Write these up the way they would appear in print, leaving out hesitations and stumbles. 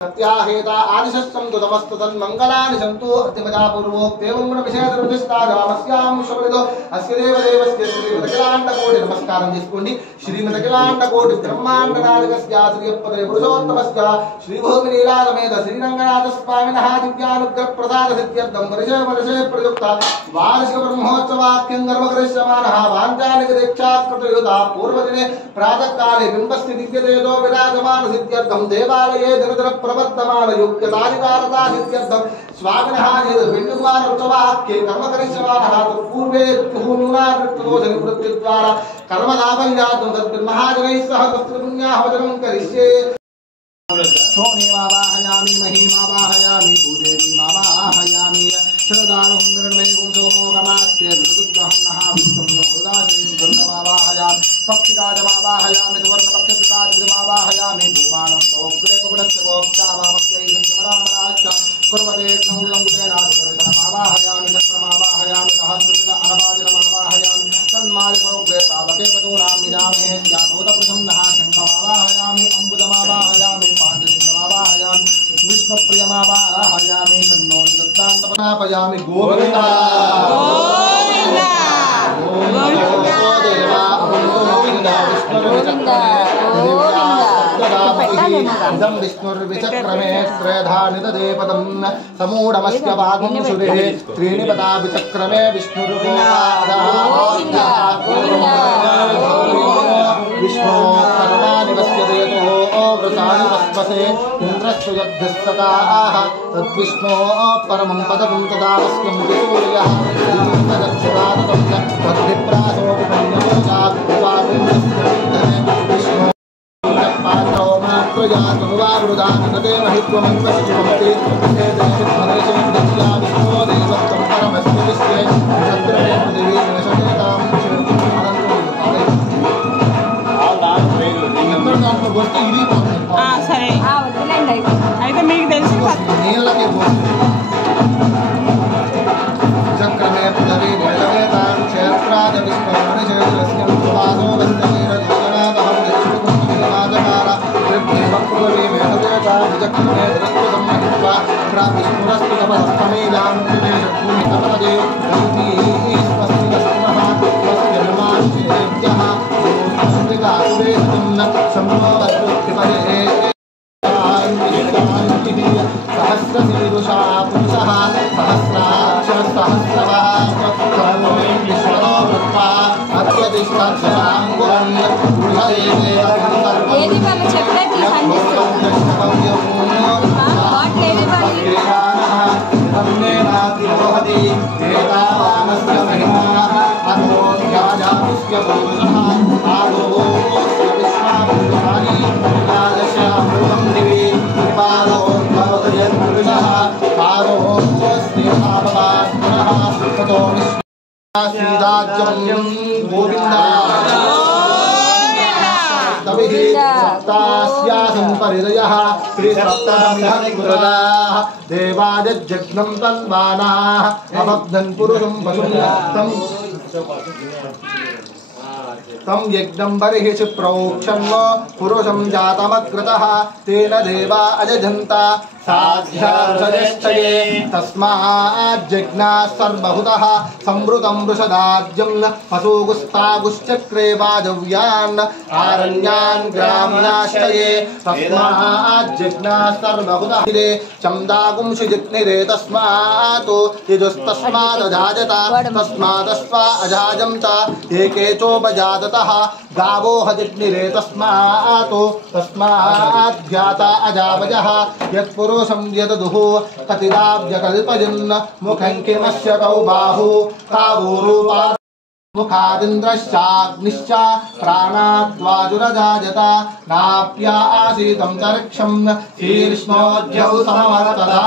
सत्याहेता आदिशस्त्रं दुदमस्ततन् मंगलानि सन्तु अर्तिमजा पूर्वोक्तेवं गुणविषयदरुधिस्ता रामस्यां शबरिदो अस्य देवदेवस्य श्रीमदखिलाण्डकोटि नमस्कारं చేసుకోండి श्रीमदखिलाण्डकोटि ब्रह्माण्डनायकस्याश्रियपदे पुरुषोत्तमस्य श्रीभूमिलीलासमेत श्रीरङ्गनाथस्वामिनः दिव्यानुग्रहप्रसाद सिद्ध्यर्थं वर्षे वर्षे प्रयुक्त वार्षिक ब्रह्मोत्सवाख्यं कर्मकरिष्यमाणः वाञ्छानिकदीक्षाकृतयुता पूर्वदिने प्रातःकाले बिम्बस्ति दिव्यतेजो विराजमान सिद्ध्यर्थं देवालये दिनदिन प्रवर्तमान युक्ताधिकारता सिद्ध्यर्थं स्वामिनः वेणुकुमार उत्सवाख्ये कर्मकरिष्यमाणः पूर्वे न्यूनादृष्टदोषनिवृत्तिद्वारा कर्मलाभञ्जातं तद्ब्रह्माजनैः सह तस्त्रिपुण्याहवचनं करिष्ये शोणीमावाहयामि महीमावाहयामि भूदेवीमावाहयामि शरदानं मृण्मयं सोमोगमास्ते ऋतुद्वहन्नः विष्णुं उदासीं गरुडमावाहयामि पक्षिराजमावाहयामि सुवर्णपक्षिराजमावाहयामि भूमानं तवग्रे पवनस्य गोप्तावामक्यैनं समरामराश्च कुर्वते नौलङ्कुतेनादुदर्शनमावाहयामि चक्रमावाहयामि सहस्रविध अनवाजनमावाहयामि तन्मालिकोग्रे पावके पतूनां निजामहे स्याभूतप्रसन्नः शङ्खमावाहयामि अम्बुदमावाहयामि पाञ्चजन्यमावाहयामि विष्णुप्रियमावाहयामि तन्नो निदत्तान्तपनापयामि गोविन्द इदं विष्णुर्विचक्रमे श्रेधानिददेपदं समूढमस्य भागं सुरे त्रीणि पदा विचक्रमे विष्णु कर्माणि वस्यदेतो वृतानि वस्वसे इन्द्रस्तु यद्भिस्सकाः तद्विष्णो परमं पदं तदावस्यं सूर्यः तदक्षिरादतं तद्विप्रासो विपन्यमोचा विष्णु पात्रो मात्रजातुवावृदानते महित्वमन्वश्चिवन्ति एतद्विष्णुदेशं दद्या विष्णो देवत्वं परमस्य विश्वे सत्रमे पृथिवी निशकेतां వస్తే ఇది సరే వద్దులేండి అయితే మీకు తెలిసి నీళ్ళకి చక్రమే పదవి వేదవేతాం క్షేత్రాద విష్ణుని క్షేత్రస్యం సువాసో వందనీరదీనాదహం దక్షిణకుంభీమాజకార వృద్ధివక్రవి వేదవేతాం చక్రమే దృష్టం మహిత్వా ప్రావిష్ణురస్తు తపస్తమేదాం భూమి తపదే రంతి స్వస్తి నస్మః స్వస్తి నమాశ్చేభ్యః सहस्रशीरुषा पुरुषः सहस्राक्ष सहस्रवाक् विश्वतो वृत्वा अत्यतिष्ठक्षराङ्गुरन् पुरुषदेवेनातिरोहति एतावानस्य महिमाः अतोऽध्याजातुस्य पुरुषः आदोस्य विश्वाभूतानि एकादशामृतं दिवि पादोद्भवयत्पुरुषः पादोऽस्ति भाववान् पुनः ततो विश्वासीदाज्यं गोविन्दा सप्तास्यासं परिदयः त्रिसप्तमिधः देवाजज्जघ्नं तन्वानाः अमग्नं पुरुषं पशुं तं यज्ञं बर्हिषि प्रोक्षन् पुरुषं जातमग्रतः तेन देवा अजजन्ता साध्यार्षयश्चये तस्माज्जज्ञाः सर्वभूतः संवृतं वृषदाज्यं पशुगुस्तागुश्चक्रे वाजव्यान् आरण्यान् ग्राम्याश्चये तस्माज्जज्ञाः सर्वभूतः चन्दागुंषि जिग्निरे तस्मात् यजुस्तस्मादजाजत तस्मादस्वा अजाजन्त एके चोपजाततः गावो हजिग्निरे तस्मात् अजावजः यत्पुरुषं यददुः कतिदाव्यकल्पयन् मुखं किमस्य कौ बाहु कावूरूपा मुखादिन्द्रश्चाग्निश्च प्राणाद्वाजुरजाजत नाप्या आसीतं चर्क्षं शीर्ष्णोऽध्यौ समवरतदा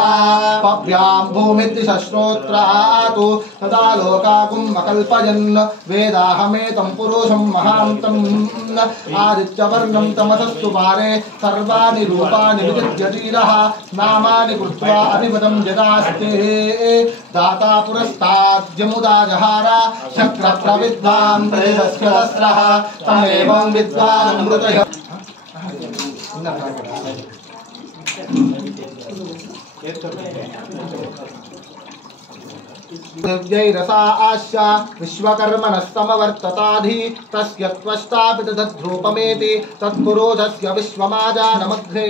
पभ्यां भूमिद्दिशश्रोत्रातु तदा लोकाकुम्भकल्पयन् वेदाहमेतं पुरुषं महान्तम् आदित्यवर्णं तमसस्तु पारे सर्वाणि रूपाणि विजित्यधीरः नामानि कृत्वा अभिपदं जगास्ते दाता पुरस्ताद्यमुदा जहार शक्र विद्वान् प्रेतस्य दस्रः तमेवं विद्वान् अमृतः दिव्यैरसा आस्या विश्वकर्मणस्तमवर्तताधि तस्य त्वष्टापितद्रूपमेति तत्पुरुषस्य विश्वमाजानमध्ये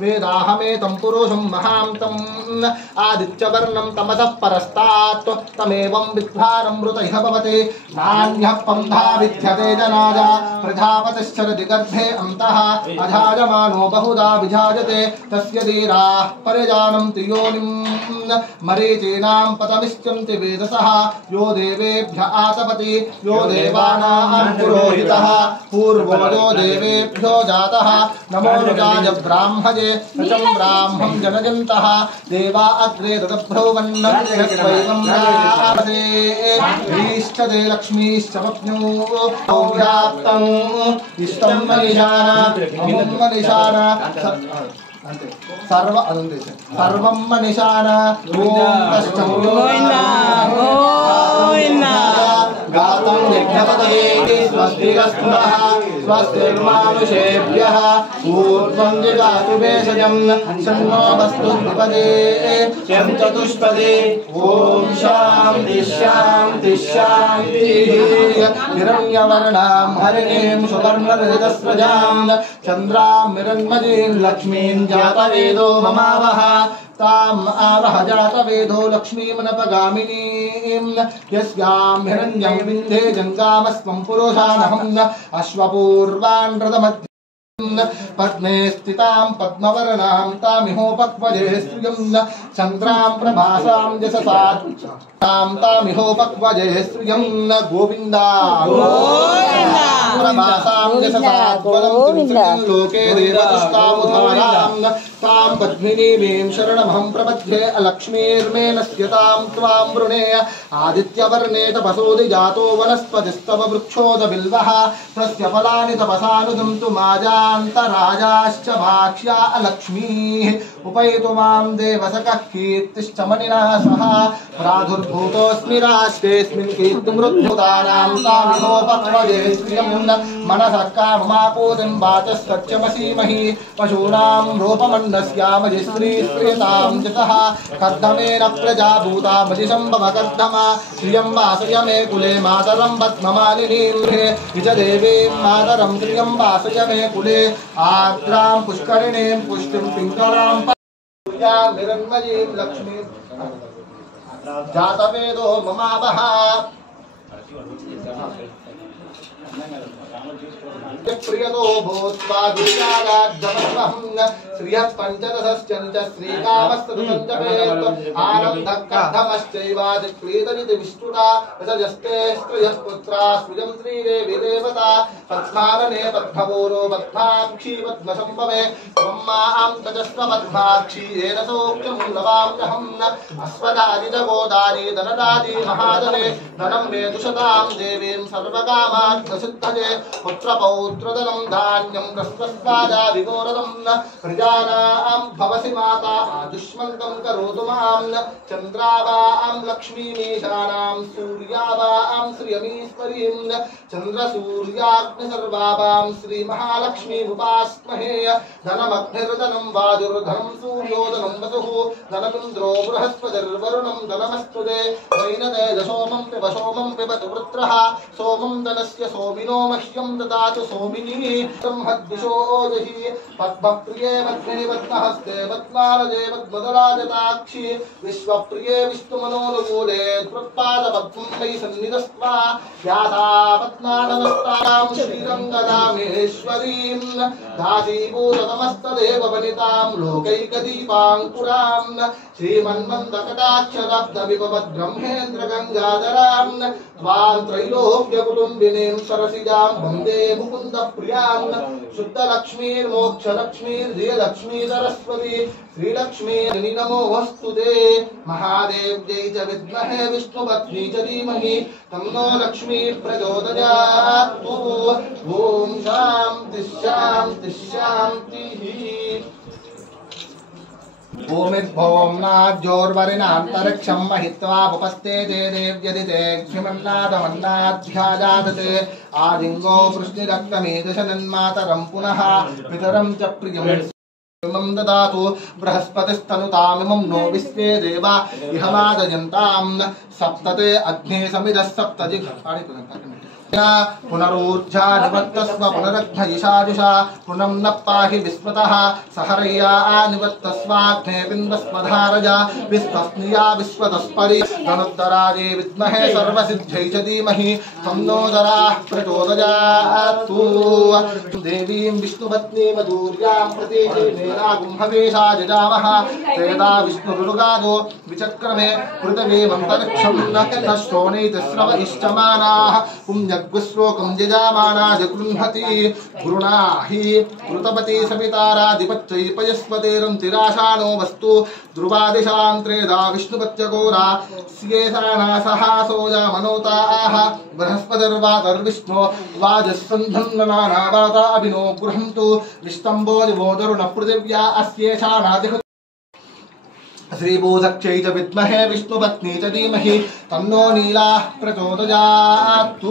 वेदाहमेतं पुरुषं महान्तम् आदित्यवर्णं तमसः परस्तात् तमेवं विद्वानं मृतैः भवति नान्यः पन्था विद्यते जनाय प्रजापतिश्चरति गर्भे अन्तः अजायमानो बहुधा विजायते तस्य धीराः परिजानन्ति योनिं मरीचीनां पतमिश्चन्ति वेदसः यो देवेभ्य आतपति यो देवानां पुरोहितः पूर्वो यो देवेभ्यो जातः नमो रुजाय ब्राह्मणे प्रचं ब्राह्मं जनजन्तः देवा अग्रे तदब्रह्मन् यस्वैवं रामसे ईष्टदे लक्ष्मीश्च वप्न्यो व्याप्तं इष्टं मनिषाना अमुं मनिषाना सर्व सर्वं मनिषाना ओम तस्मै गातं यज्ञपतये स्वस्तिरस्तुनः स्वस्तिर्मानुषेभ्यः ऊर्ध्वं जगातु भेषजं शन्नो वस्तु द्विपदे शं चतुष्पदे ॐ शान्ति शान्ति शान्तिः हिरण्यवर्णां हरिणीं सुवर्णरजतस्रजां चन्द्रां हिरण्मयीं लक्ष्मीं जातवेदो ममावह ताम् आवह जातवेदो लक्ष्मीमनपगामिनीं यस्यां हिरण्यं विन्धे जङ्गामस्त्वं पुरुषानहम् अश्वपूर्वान् रथमध्ये पद्मे स्थितां पद्मवर्णां तामिहोपक्वजे स्त्रियं चन्द्रां प्रभासां यशसा तामिहोपक्वजे स्त्रियं गोविन्दा प्रभासां यशसा लोके देवतुष्टामुधारां तां पद्मिनीं शरणमहं प्रपद्ये अलक्ष्मीर्मे नश्यतां त्वां वृणे आदित्यवर्णे तपसोदि जातो वनस्पतिस्तव वृक्षोदबिल्वः तस्य फलानि तपसानुदन्तु माजान्तराजाश्च भाक्ष्या अलक्ष्मीः उपैतु मां देवसखः कीर्तिश्च मणिना सह प्रादुर्भूतोऽस्मि राष्ट्रेऽस्मिन् कीर्तिमृद्भुतानां तामिहोपक्वजे स्त्रियं मनसः काममापूतिं वाचः सत्यमसीमहि पशूनां रूपमन्नस्यामजि स्त्रीस्त्रियतां जतः कर्दमेन प्रजाभूतामजि सम्भवकर्दमा श्रियं वासय मे कुले मातरं पद्ममालिनीं निज देवीं मातरं श्रियं वासय मे कुले आर्द्रां पुष्करिणीं पुष्टिं पिङ्गलां हिरण्मयीं लक्ष्मीं जातवेदो ममावह प्रियतो भूत्वा दुर्गाराज्यमस्वहं श्रियः पञ्चदशश्चञ्च श्रीकामस्तुतञ्चपेत् आनन्दः कर्धमश्चैवादिक्रीतरिति विष्णुता रसजस्ते स्त्रियः पुत्रा स्त्रियं श्रीदेवी देवता पद्मानने पद्मपूरो पद्माक्षी पद्मसम्भवे ब्रह्मां तजस्व पद्माक्षी येन सोक्तं लवाम्यहम् अस्वदादिजगोदादि धनदादि महादने धनं मे दुषतां देवीं सर्वकामार्थसिद्धये पुत्रपौत्रधनं धान्यं रस्वस्वादा विगोरदं प्रजानां भवसि माता दुष्मन्तं करोतु मां चन्द्रावां लक्ष्मीमीशानां सूर्यावां श्रियमीश्वरीं चन्द्रसूर्याग्निसर्वावां श्रीमहालक्ष्मीमुपास्महे धनमग्निर्धनं वायुर्धनं सूर्योधनं वसुः धनमिन्द्रो बृहस्पतिर्वरुणं धनमस्तुते वैनतेजसोमं पिब सोमं पिबतु वृत्रः सोमं धनस्य सोमिनो मह्यं ददातु सोमिनी ब्रह्मद्दिशो जहि पद्मप्रिये पद्मिनि पद्महस्ते पद्मालये पद्मदराजताक्षि विश्वप्रिये विष्णुमनोनुकूले त्वत्पादपद्मं मयि सन्निधस्त्वा व्यासा पद्मानमस्तां श्रीरङ्गदामेश्वरीं दासीभूततमस्तदेव वनितां लोकैकदीपाङ्कुरां श्रीमन्मन्दकटाक्षरब्धविपवद्ब्रह्मेन्द्रगङ्गाधरां त्वां त्रैलोक्यकुटुम्बिनीं सरसिजां वन्दे मुकुन्दप्रियां शुद्धलक्ष्मीर्मोक्षलक्ष्मीर्जयलक्ष्मी सरस्वती श्रीलक्ष्मी नमोऽस्तुते महादेव्यै च विद्महे विष्णुपत्नी च धीमहि तन्नो लक्ष्मी प्रचोदयात् ॐ शान्ति शान्ति शान्तिः भूमिर्भौम्नाद्योर्वरिणान्तरिक्षं महित्वा उपस्ते ते देव्यदिते क्षिमन्नादमन्नाध्याजादते आदिङ्गो वृष्णिरक्तमेदशनन्मातरं पुनः पितरं च प्रियं इमं ददातु बृहस्पतिस्तनुतामिमं नो विश्वे देवा इहमादयन्तां सप्तते अग्ने समिदः सप्तजिह् पुनरूर्जा निवर्तस्व पुनरग्नयिषाजुषा पुनः न पाहि विस्मतः सहरय्या निवर्तस्वाग्ने बिन्वस्मधारजा विस्वस्निया विश्वतस्परि धनुद्धराजे विद्महे सर्वसिद्ध्यै च धीमहि तन्नो दराः प्रचोदयात् देवीं विष्णुपत्नीं दूर्यां प्रतीकेनागुम्भवेशा जजामः तेदा विष्णुरुगादो विचक्रमे पृथिवीमन्तरिक्षं न श्रोणीतिस्रव इष्टमानाः पुण्यग्श्लोकं जजामाना जगृह्णति गुरुणा हि कृतवती सविताराधिपत्यैपयस्पतेरन्तिराशानो वस्तु ध्रुवादिशान्त्रेदा विष्णुपत्यघोरा स्येषाणा सहासोजा मनोताः बृहस्पतिर्वातर्विष्णो वाजस्सन्धन्नानावाता अभिनो गृहन्तु विष्टम्बो दिवोदरुणपृथिव्या अस्येषाणादिह श्रीभूधक्षै च विद्महे विष्णुपत्नी च धीमहि तन्नो नीलाः प्रचोदयात्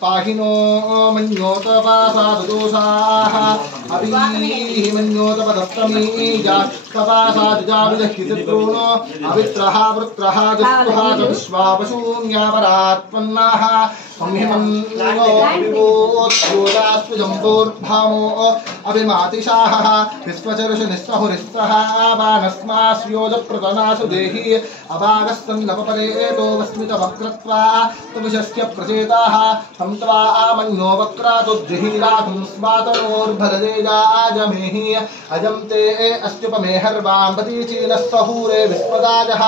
पाहिनो मन्योतपासादोषाः अभिमन्योतपदस्तमीजातपासादिजाविदहितद्रोणो अवित्रः वृत्रः दुःखः च विश्वापशून्यापरात्पन्नाः संहिमन्यो विवोत्योदास्वजम्बोर्भामो अभिमातिशाहः विश्वचर्षनिस्सहुरिस्सः बाणस्मास्योजप्रतनासु देहि अभागस्तन्नपपरेतो वस्मितवक्रत्वा तविशस्य प्रचेताः संत्वा मन्यो वक्रातुज्जिहीरातुं स्मातनोर्भरदेजाजमेहि अजं ते अस्त्युपमेहर्वां पतीचीनः सहूरे विश्वदाजः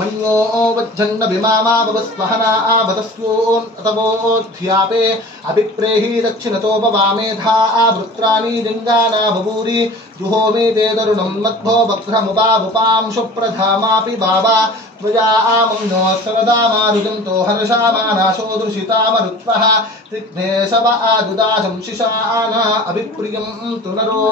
मन्यो वज्जन्न विमामा भवस्वहना भतस्योन्तवोऽध्यापे अभिप्रेहि दक्षिणतोपवामेधा वृत्राणि लिङ्गाना बभूरि जुहोमि ते तरुणं मध्वो वक्रमुपामुपां शुप्रधामापि बाबा त्वया आमन्यो सरदामारुजन्तो हर्षामानाशो दृशितामरुत्वः तिग्नेशव आदुदाशं शिशाना अभिप्रियं तु नरो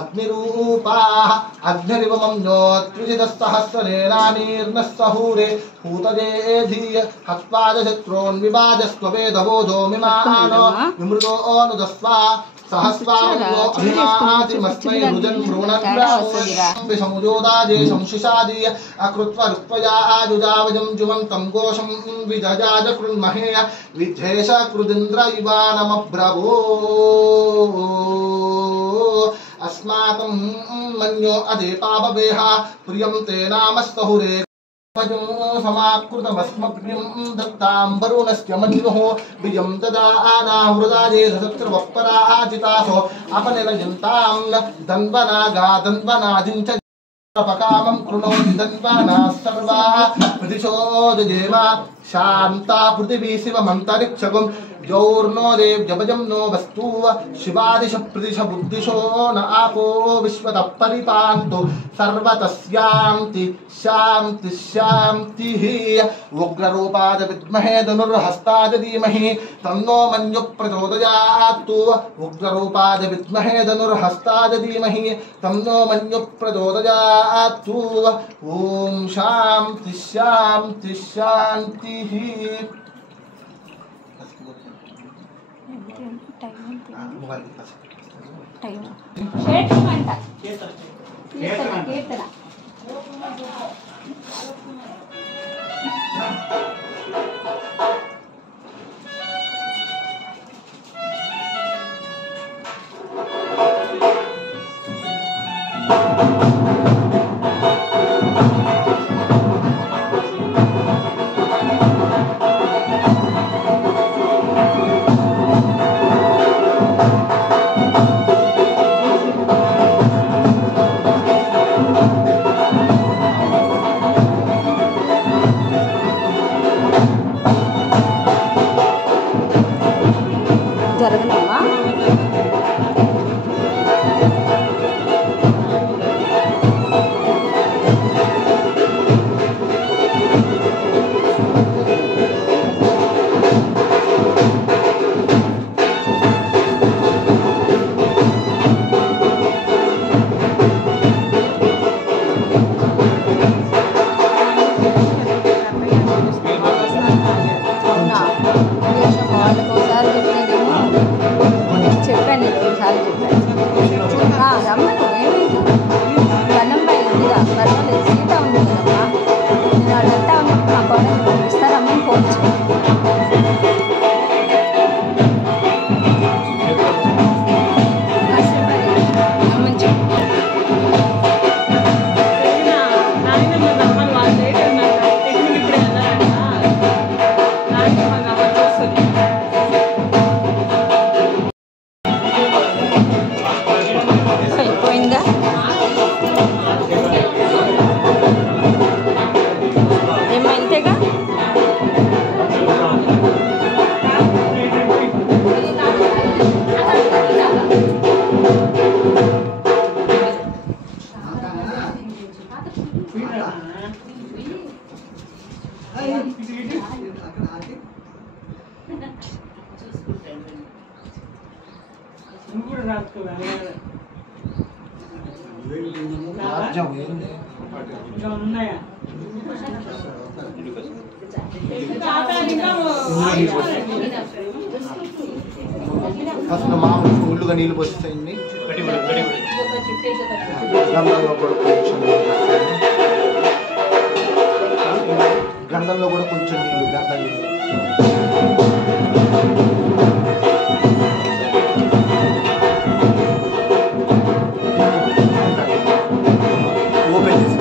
अग्निरूपाः अग्निरिव मन्यो त्रिजितस्सहस्रनेनानीर्नः सहूरे पूतजे धीय हत्वाजशत्रोन् विवाजस्त्ववेदबोधो मिमानो विमृतो अनुदस्वा सहस्वारो अभिमातिमस्मै रुजन् भ्रूणन् विषमुजोदाजे संशिशादि अकृत्वा ऋत्वया आजुजावजं जुमन्तं घोषं विजजाज कृन्महे विद्धेश कृदिन्द्र इवानमब्रवो अस्माकं मन्यो अदेपाववेह प्रियं ते नामस्तहुरे समाकृतमस्मभ्यं दत्ताम्बरुणस्य मन्युः बिजं ददानाहृदाजे सत्रवपराजितासो अपनिलयन्तां दन्वनागा दन्वनादिञ्च पकामं कृणोति दन्वानाः सर्वाः प्रदिशो जजेमा शान्ता पृथिवी शिवमन्तरिक्षगुं जौर्नो देव्यभजं नो वस्तु शिवादिश प्रदिश बुद्धिशो न आपो विश्वतः परिपान्तु सर्वतस्यान्ति शान्ति शान्तिः उग्ररूपाद विद्महे धनुर्हस्ताद धीमहि तन्नो मन्युः प्रचोदयात् उग्ररूपाद विद्महे धनुर्हस्ताद धीमहि तन्नो मन्युः प्रचोदयात् ॐ शान्ति शान्ति शान्तिः కీర్తన ఫస్ట్ మామూలు ఫుల్గా నీళ్ళు పోసేయండి. గంధంలో కూడా కొంచెం గంధంలో కూడా కొంచెం నీళ్ళు, గంధం నీళ్ళు. ఓపెన్ చేసి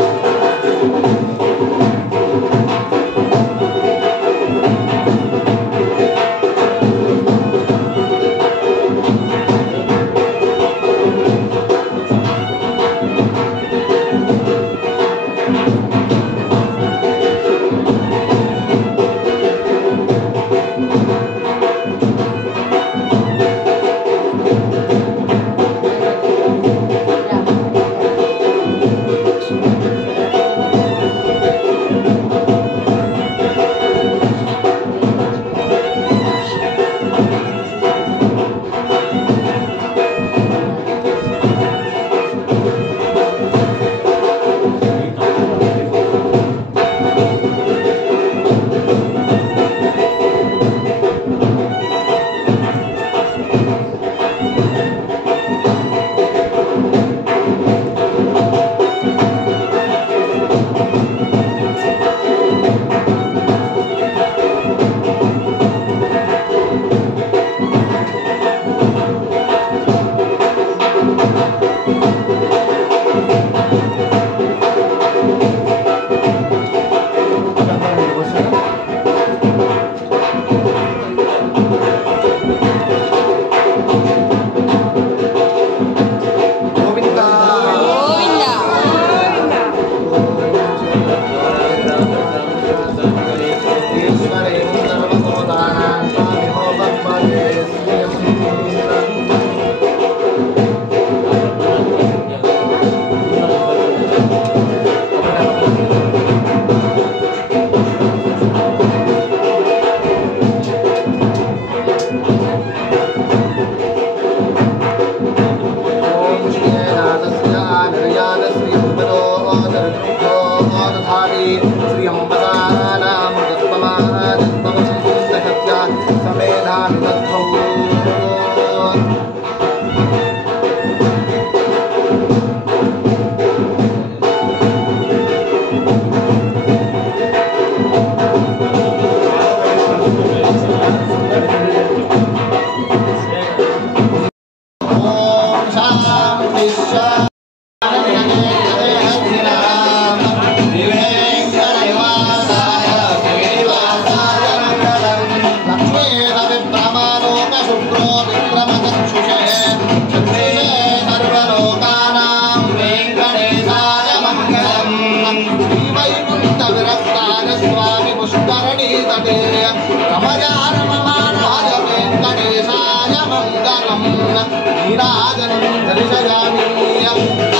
नीराजनं दर्शयामि